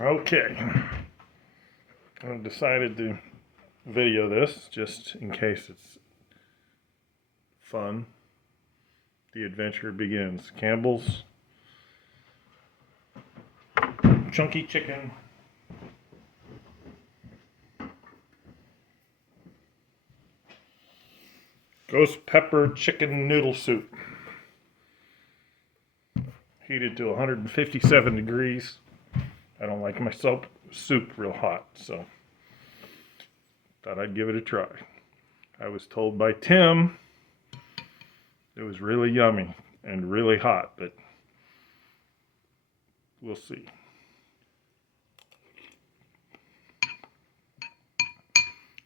Okay, I decided to video this just in case it's fun. The adventure begins. Campbell's chunky chicken, ghost pepper chicken noodle soup, heated to 157 degrees. I don't like my soup real hot, so thought I'd give it a try. I was told by Tim it was really yummy and really hot, but we'll see.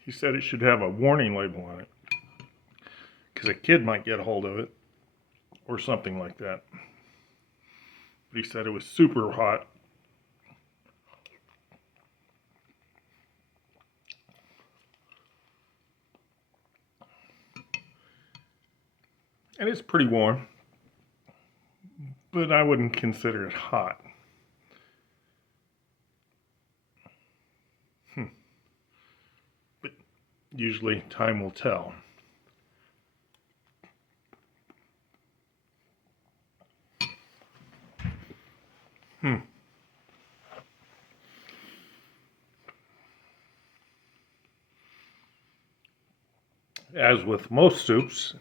He said it should have a warning label on it because a kid might get a hold of it or something like that. But he said it was super hot. And it's pretty warm, but I wouldn't consider it hot. But usually time will tell. As with most soups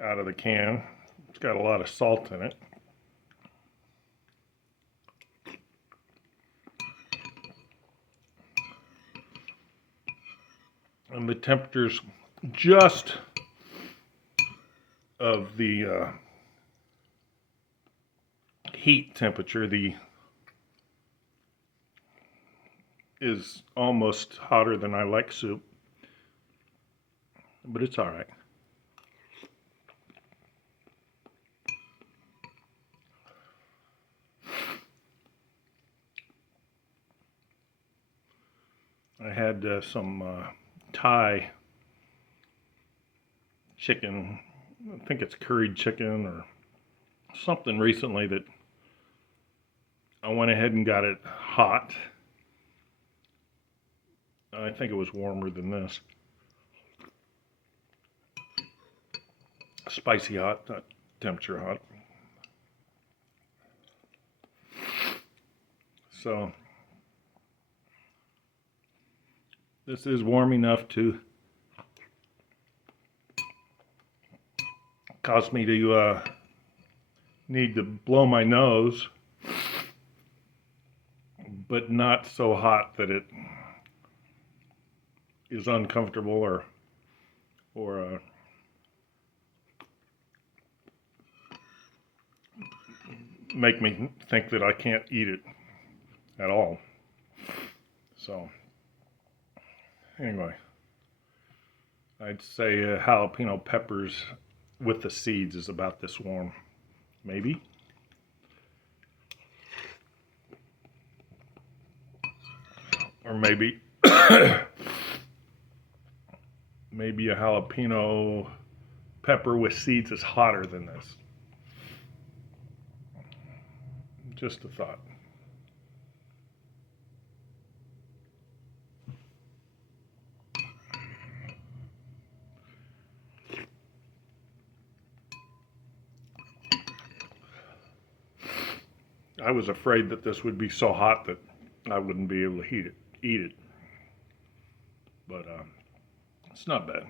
out of the can, it's got a lot of salt in it. And the temperature's just of the heat temperature. Is almost hotter than I like soup, but it's all right. I had some Thai chicken, I think it's curried chicken or something recently that I went ahead and got it hot. I think it was warmer than this. Spicy hot, not temperature hot. So this is warm enough to cause me to need to blow my nose, but not so hot that it is uncomfortable or make me think that I can't eat it at all. So anyway, I'd say jalapeno peppers with the seeds is about this warm, maybe. Or maybe maybe a jalapeno pepper with seeds is hotter than this. Just a thought. I was afraid that this would be so hot that I wouldn't be able to eat it. But it's not bad.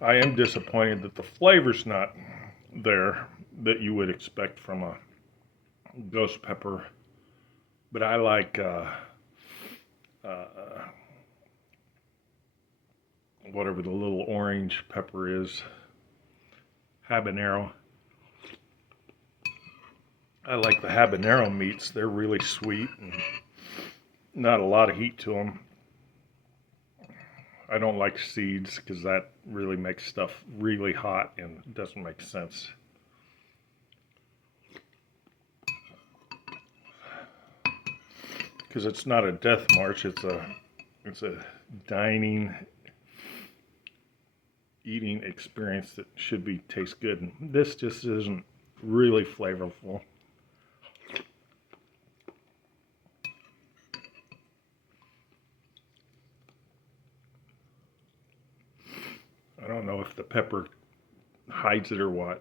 I am disappointed that the flavor's not there that you would expect from a ghost pepper. But I like whatever the little orange pepper is, habanero. I like the habanero meats. They're really sweet and not a lot of heat to them. I don't like seeds because that really makes stuff really hot and it doesn't make sense. Because it's not a death march, it's a dining eating experience that should be taste good. And this just isn't really flavorful. I don't know if the pepper hides it or what.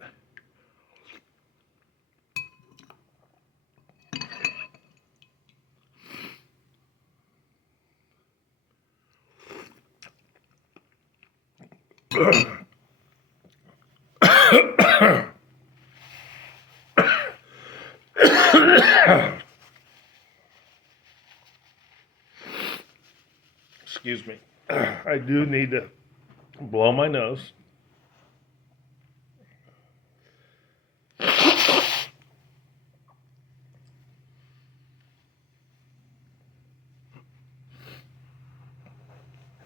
Excuse me. I do need to blow my nose.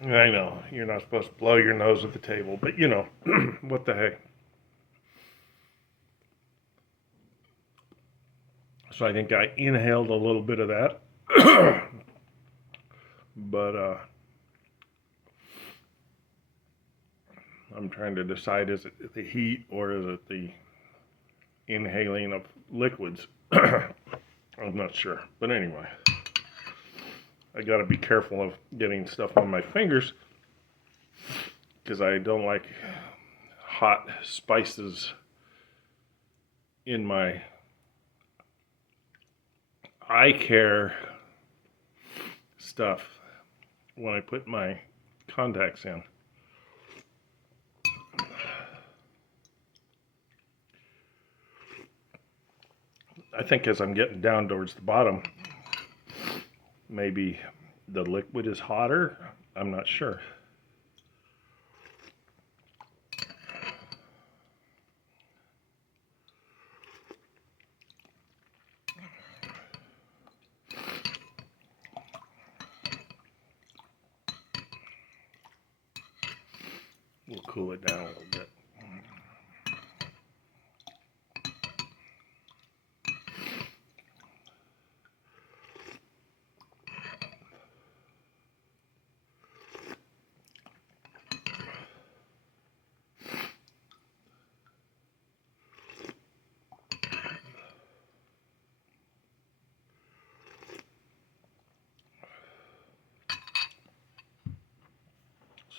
I know, you're not supposed to blow your nose at the table, but you know, what the heck. So I think I inhaled a little bit of that. But I'm trying to decide, is it the heat or is it the inhaling of liquids? I'm not sure. But anyway, I got to be careful of getting stuff on my fingers because I don't like hot spices in my eye care stuff when I put my contacts in. I think as I'm getting down towards the bottom, maybe the liquid is hotter. I'm not sure. We'll cool it down a little bit.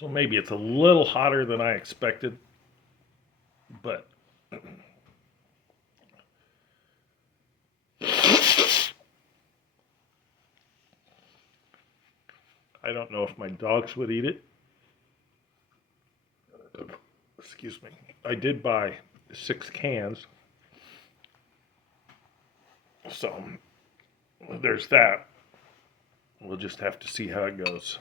So maybe it's a little hotter than I expected, but I don't know if my dogs would eat it. Excuse me. I did buy 6 cans, so there's that. We'll just have to see how it goes.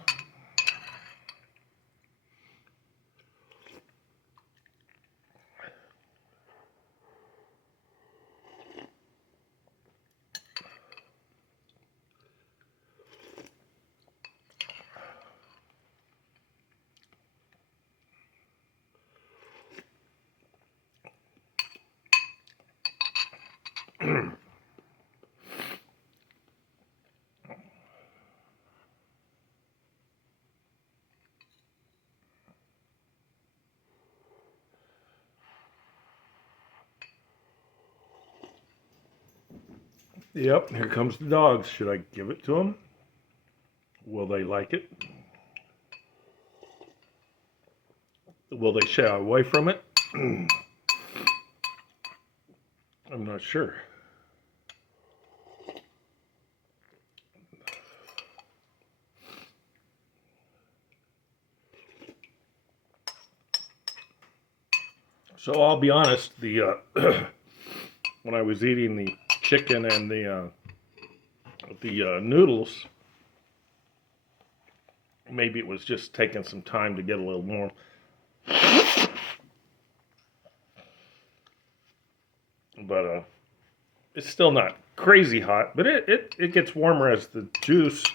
Yep, here comes the dogs. Should I give it to them? Will they like it? Will they shy away from it? I'm not sure. So I'll be honest, the when I was eating the chicken and the noodles, maybe it was just taking some time to get a little warm. But it's still not crazy hot, but it gets warmer as the juice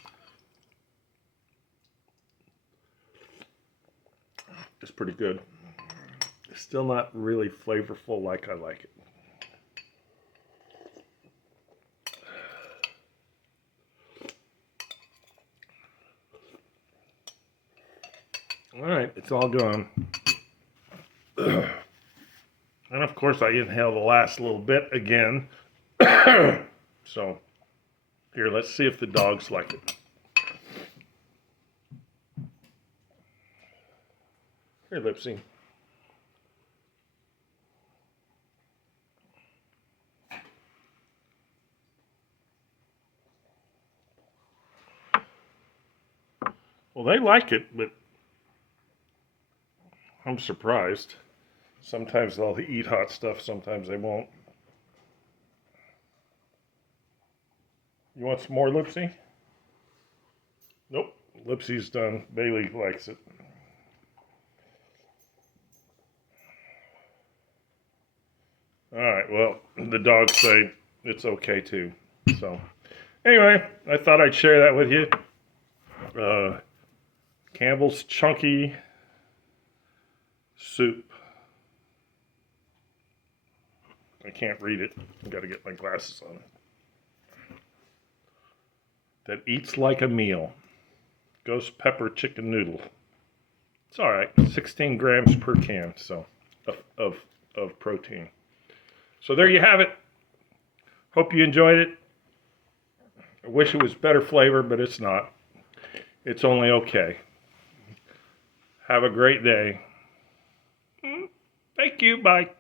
is pretty good. It's still not really flavorful like I like it. All right, it's all gone. And of course I inhale the last little bit again. So here, let's see if the dogs like it. Here, Lipsy. Well, they like it, but I'm surprised. Sometimes they'll eat hot stuff, sometimes they won't. You want some more, Lipsy? Nope. Lipsy's done. Bailey likes it. Alright, well, the dogs say it's okay too. So, anyway, I thought I'd share that with you. Campbell's Chunky Soup. I can't read it. I've got to get my glasses on. That eats like a meal. Ghost pepper chicken noodle. It's all right. 16 grams per can, so of protein. So there you have it. Hope you enjoyed it. I wish it was better flavor, but it's not. It's only okay. Have a great day. Thank you. Bye.